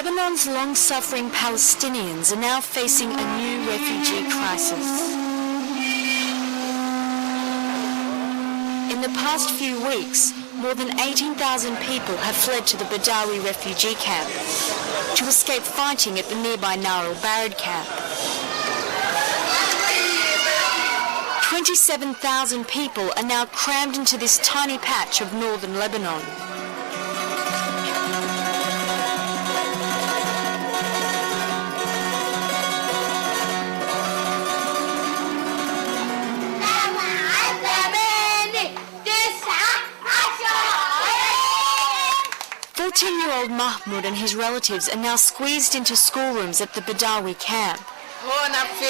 Lebanon's long-suffering Palestinians are now facing a new refugee crisis. In the past few weeks, more than 18,000 people have fled to the Badawi refugee camp to escape fighting at the nearby Nahr al-Bared camp. 27,000 people are now crammed into this tiny patch of northern Lebanon. Fourteen-year-old Mahmoud and his relatives are now squeezed into schoolrooms at the Badawi camp. هون في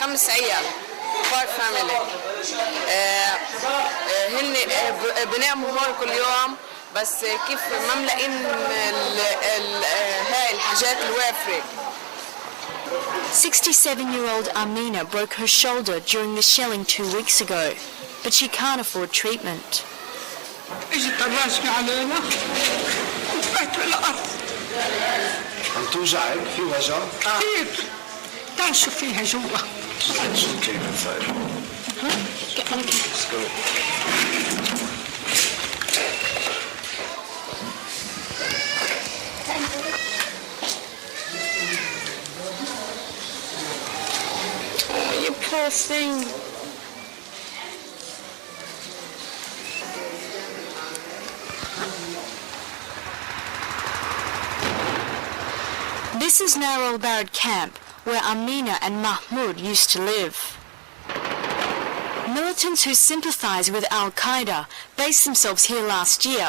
5 عيال 5 family هن بناموا هون كل يوم بس كيف مملئين هاي الحاجات الوافرة. 67-year-old Amina broke her shoulder during the shelling 2 weeks ago, but she can't afford treatment. اجت الراشقة علينا وقعت بالارض. عم توجعك؟ في وجع؟ كثير. تعال شوف فيها جوا. شوف كيف صاير. You poor thing. This is Nahr al-Bared camp, where Amina and Mahmoud used to live. Militants who sympathize with Al-Qaeda based themselves here last year,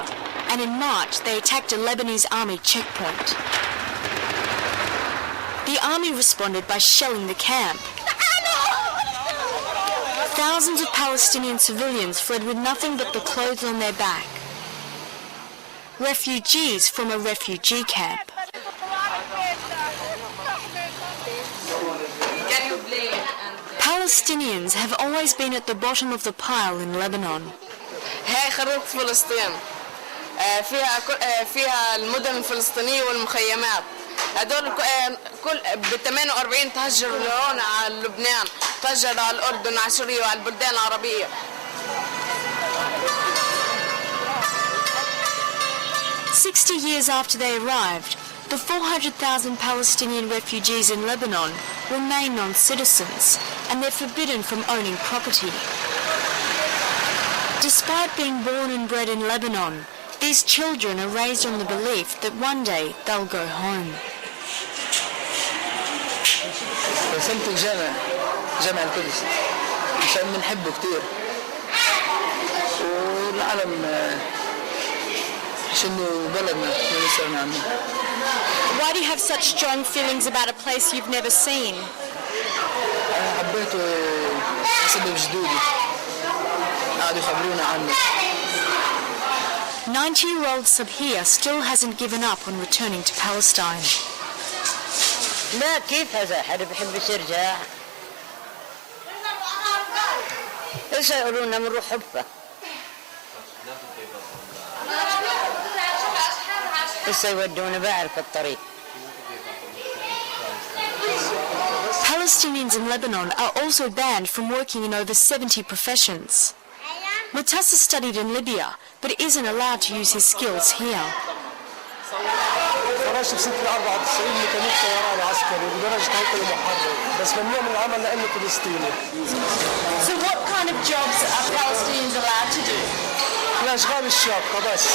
and in March they attacked a Lebanese army checkpoint. The army responded by shelling the camp. Thousands of Palestinian civilians fled with nothing but the clothes on their back. Refugees from a refugee camp. Palestinians have always been at the bottom of the pile in Lebanon. هاي خريطة فلسطين فيها المدن الفلسطينية والمخيمات. هدول كل ب 48 تهجروا لهون على لبنان، تهجروا على الأردن، على سوريا وعلى البلدان العربية. 60 years after they arrived, the 400,000 Palestinian refugees in Lebanon remain non-citizens, and they're forbidden from owning property. Despite being born and bred in Lebanon, these children are raised on the belief that one day they'll go home. رسمت جامع القدس عشان بنحبه كتير والعالم عشانه بلدنا ونسألنا عنه. Why do you have such strong feelings about a place you've never seen? أنا حبيته بسبب جدودي قعدوا يخبرونا عنه. 90-year-old Sabhia still hasn't given up on returning to Palestine. لا كيف هذا حدا بحب يرجع؟ ايش يقولون بنروح حبة؟ بس يودونا بعرف الطريق. Palestinians in Lebanon are also banned from working in over 70 professions. Mutassa studied in Libya, but isn't allowed to use his skills here. فراشة بسنة 94 ميكانيك طيران عسكري بدرجة هيكل محرر بس ممنوع من العمل لأنه فلسطيني. So what kind of jobs are Palestinians allowed to do? الأشغال الشاقة بس.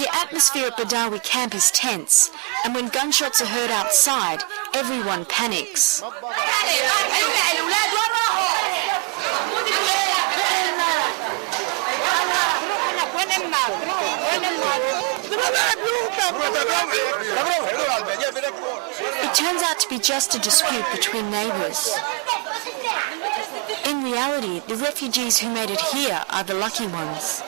The atmosphere at Badawi camp is tense, and when gunshots are heard outside, everyone panics. It turns out to be just a dispute between neighbours. In reality, the refugees who made it here are the lucky ones.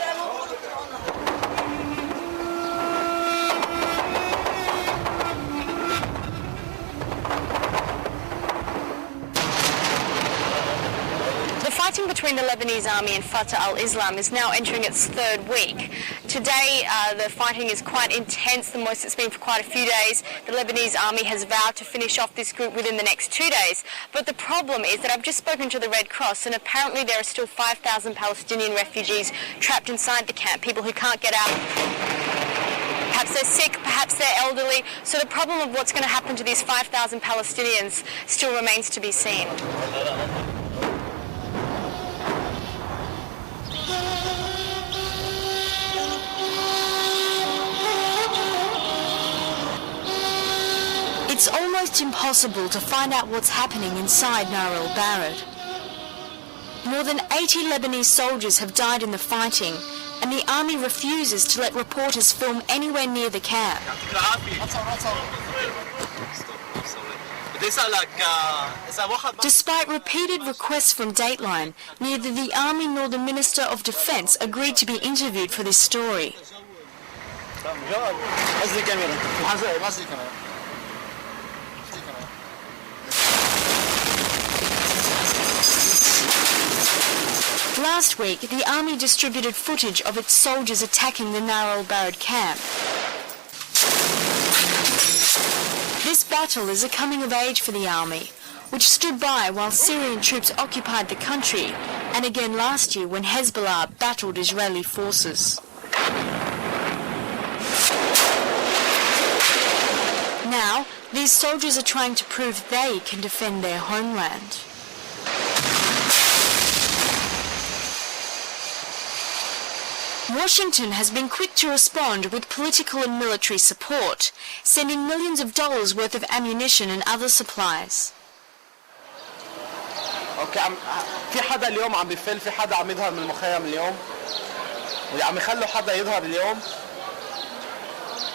fighting between the Lebanese army and Fatah Al-Islam is now entering its third week. Today, the fighting is quite intense, the most it's been for quite a few days. The Lebanese army has vowed to finish off this group within the next 2 days. But the problem is that I've just spoken to the Red Cross, and apparently there are still 5,000 Palestinian refugees trapped inside the camp, people who can't get out. Perhaps they're sick, perhaps they're elderly. So the problem of what's going to happen to these 5,000 Palestinians still remains to be seen. It's almost impossible to find out what's happening inside Nahr al-Bared. More than 80 Lebanese soldiers have died in the fighting, and the army refuses to let reporters film anywhere near the camp. Despite repeated requests from Dateline, neither the army nor the Minister of Defence agreed to be interviewed for this story. Last week, the army distributed footage of its soldiers attacking the Nahr al-Bared camp. This battle is a coming of age for the army, which stood by while Syrian troops occupied the country, and again last year when Hezbollah battled Israeli forces. Now, these soldiers are trying to prove they can defend their homeland. Washington has been quick to respond with political and military support, sending millions of dollars worth of ammunition and other supplies. في حدا اليوم عم بيفل في حدا عم يظهر من المخيم اليوم عم يخلوا حدا يظهر اليوم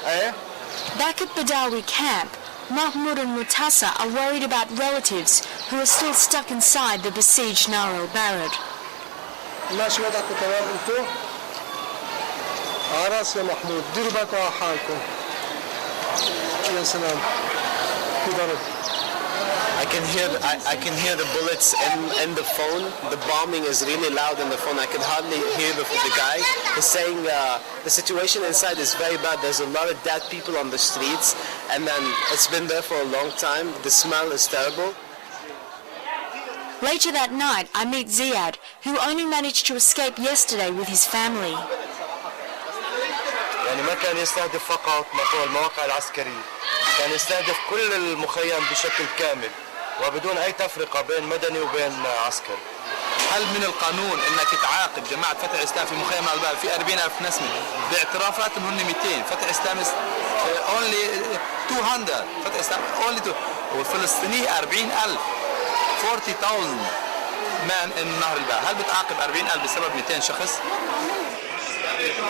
ايه. Back at Badawi camp, Mahmoud and Mutasa are worried about relatives who are still stuck inside the besieged Nahr al-Bared. ماشي وضعكم تمام انتو؟ راس يا محمود ديروا بالكم على حالكم. يا سلام في ضرب. I can hear the bullets in the phone. The bombing is really loud in the phone. I can hardly hear the guy. He's saying the situation inside is very bad. There's a lot of dead people on the streets, and then it's been there for a long time. The smell is terrible. Later that night, I meet Ziad, who only managed to escape yesterday with his family. يعني ما كان يستهدف فقط المواقع العسكرية، كان يستهدف كل المخيم بشكل كامل وبدون أي تفرقة بين مدني وبين عسكري. هل من القانون انك تعاقب جماعة فتح الإسلام في مخيم الباب في 40,000 نسمة باعترافاتهم هن 200 فتح الإسلام only 200 فتح الإسلام only 2 والفلسطينية 40,000 40,000 man in نهر الباب. هل بتعاقب 40,000 بسبب 200 شخص؟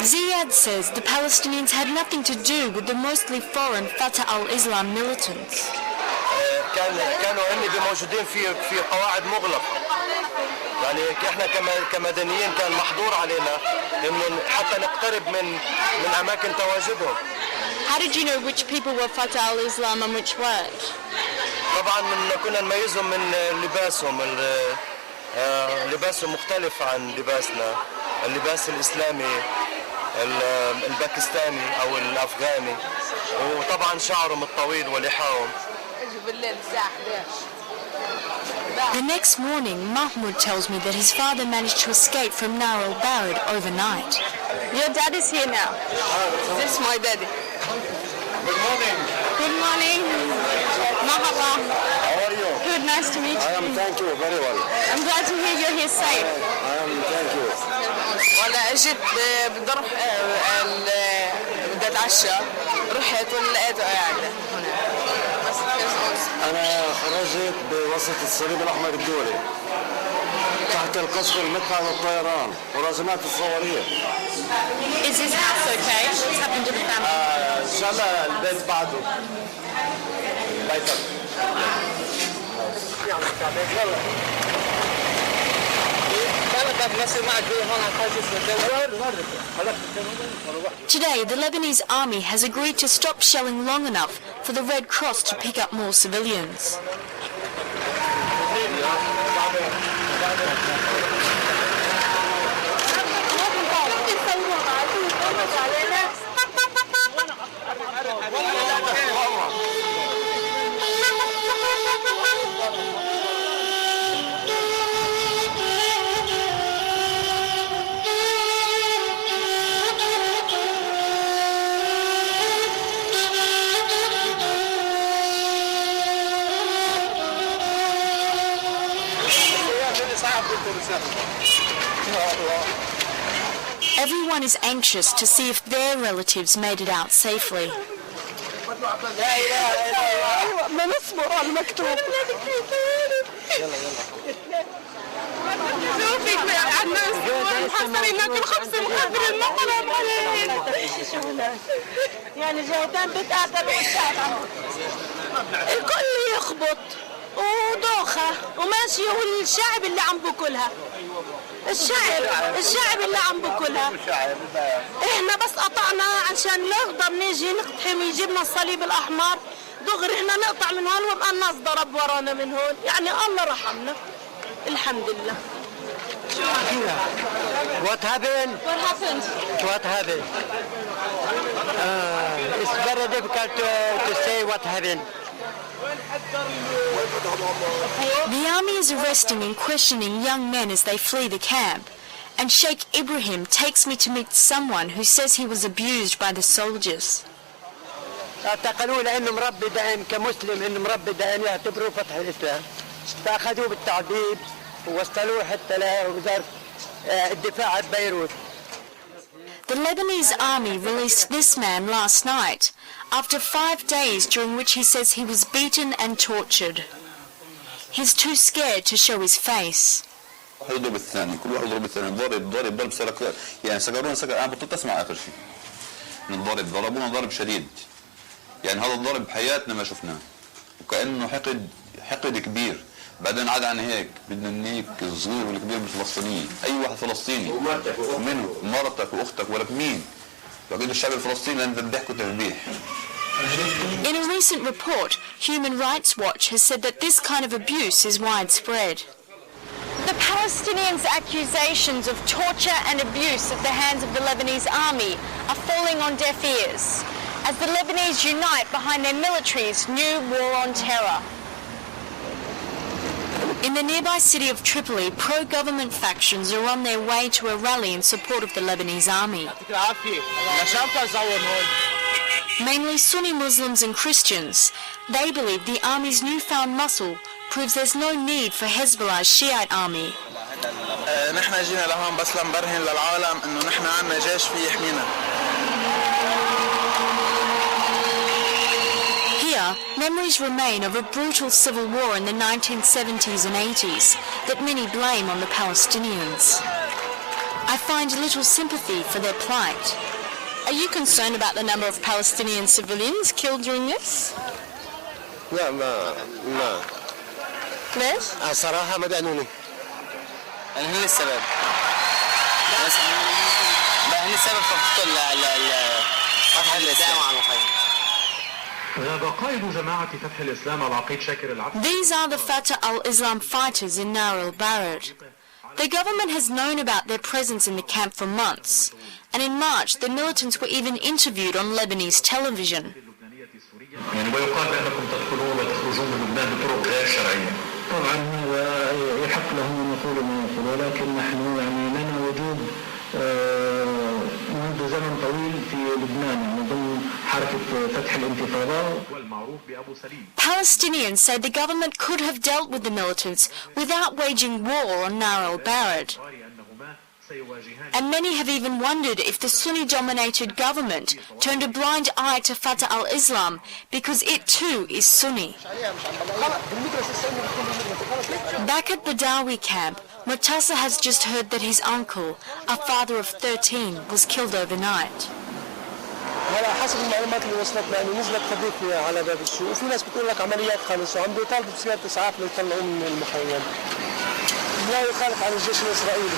Ziad says the Palestinians had nothing to do with the mostly foreign Fatah Al-Islam militants. كانوا هن موجودين في قواعد مغلقة. يعني احنا كمدنيين كان محظور علينا انه حتى نقترب من اماكن تواجدهم. How did you know which people were Fatah Al-Islam and which weren't? طبعا كنا نميزهم من لباسهم. لباسهم مختلف عن لباسنا. اللباس الإسلامي الباكستاني أو الأفغاني وطبعا شعرهم الطويل ولحاهم. The next morning, Mahmoud tells me that his father managed to escape from Nahr al-Bared overnight. Your dad is here now. This is my daddy. Good morning. Good morning. Mahaba. How are you? Good, nice to meet you. I am, thank you very well. I'm glad to hear you're here safe. I am, thank you. وانا اجيت بدي اروح بدي اتعشى رحت ولقيته قاعد هنا. أنا خرجت بوسط الصليب الأحمر الدولي تحت القصف المدفع والطيران ورازمات الصواريخ. Is this house okay? What's happened to the family? إن شاء الله البيت بعده. بيتك. Today, the Lebanese army has agreed to stop shelling long enough for the Red Cross to pick up more civilians. Everyone is anxious to see if their relatives made it out safely. الكل يخبط ودوخة وماشي والشعب اللي عم بكلها الشعب اللي عم بكلها احنا بس قطعنا عشان نقدر نيجي نقتحم يجيبنا الصليب الاحمر دغري احنا نقطع من هون وبقى الناس ضرب ورانا من هون يعني الله رحمنا الحمد لله. What happened? What happened? What happened? It's very difficult to say what happened. The army is arresting and questioning young men as they flee the camp, and Sheikh Ibrahim takes me to meet someone who says he was abused by the soldiers. اعتقلوه لانه مربي دائم كمسلم انه مربي دائم يعتبروه فتح الاسلام فاخذوه بالتعذيب ووصلوه حتى لوزاره الدفاع ببيروت. The Lebanese army released this man last night after 5 days during which he says he was beaten and tortured. He's too scared to show his face. يضرب الثاني كل واحد يضرب الثاني ضرب سرق يعني سجرونا انا بطلت اسمع اخر شيء من ضربونا ضرب شديد يعني هذا الضرب بحياتنا ما شفناه وكانه حقد كبير بعدين عاد عن هيك بدنا نيك الصغير والكبير بالفلسطينيين اي واحد فلسطيني منه مرتك واختك ولك مين بقيت الشعب الفلسطيني لان بيضحكوا تذبيح. In a recent report, Human Rights Watch has said that this kind of abuse is widespread. The Palestinians' accusations of torture and abuse at the hands of the Lebanese army are falling on deaf ears as the Lebanese unite behind their military's new war on terror. In the nearby city of Tripoli, pro-government factions are on their way to a rally in support of the Lebanese army. Mainly Sunni Muslims and Christians, they believe the army's newfound muscle proves there's no need for Hezbollah's Shiite army. نحن جينا لهون بس لنبرهن للعالم انه نحن عنا جيش في يحمينا. Here, memories remain of a brutal civil war in the 1970s and 80s that many blame on the Palestinians. I find little sympathy for their plight. Are you concerned about the number of Palestinian civilians killed during this? لا ما ليش؟ صراحة ما دقنوني. هن السبب. هن السبب في قتل فتح الإسلام على المخيم. These are the Fatah Al-Islam fighters in Nahr al-Bared. The government has known about their presence in the camp for months, and in March the militants were even interviewed on Lebanese television. طبعا هذا يحق لهم ان يقولوا ما يقولوا ولكن نحن لنا وجود منذ زمن طويل في لبنان ضمن حركة فتح الانتفاضة. Palestinians say the government could have dealt with the militants without waging war on Nahr al-Bared. And many have even wondered if the Sunni-dominated government turned a blind eye to Fatah Al-Islam because it too is Sunni. Back at Badawi camp, Murtasa has just heard that his uncle, a father of 13, was killed overnight. على حسب المعلومات اللي وصلتنا انه نزلت خفيفه على باب السوق وفي ناس بتقول لك عمليات خامسه وعم بيطالبوا بسياره اسعاف ليطلعوه من المخيم. لا يخالف عن الجيش الاسرائيلي.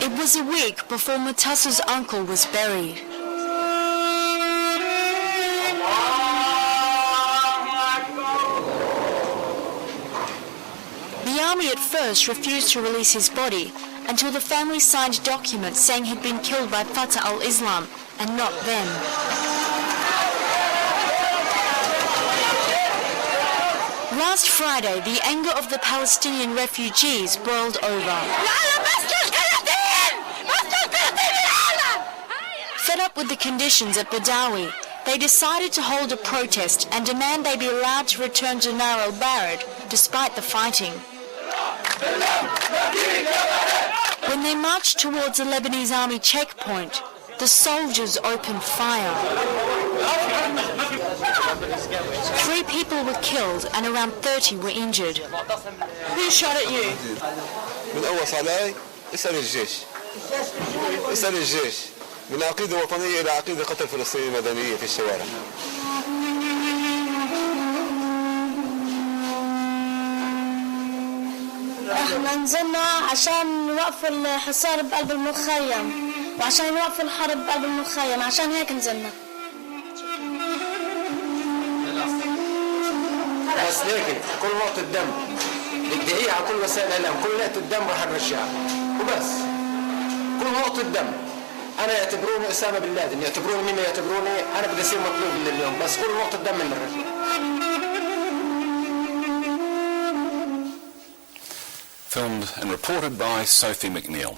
It was a week before Murtasa's uncle was buried. first refused to release his body until the family signed documents saying he'd been killed by Fatah Al-Islam and not them. Last Friday, the anger of the Palestinian refugees boiled over. Fed up with the conditions at Badawi, they decided to hold a protest and demand they be allowed to return to Nahr al-Bared despite the fighting. When they marched towards the Lebanese army checkpoint, the soldiers opened fire. 3 people were killed and around 30 were injured. Who shot at you? من أول صلاة اسأل الجيش. اسأل الجيش. من عقيدة وطنية إلى عقيدة قتل فلسطينيين مدنيين في الشوارع. احنا نزلنا عشان نوقف الحصار بقلب المخيم وعشان نوقف الحرب بقلب المخيم، عشان هيك نزلنا. بس لكن كل نقطة دم الدقيقة على كل وسائل الإعلام، كل نقطة دم راح نرجعها وبس. كل نقطة دم أنا يعتبروني أسامة بن لادن، يعتبروني مين يعتبروني، أنا بدي أصير مطلوب من اليوم، بس كل نقطة دم نرجعها. Filmed and reported by Sophie McNeil.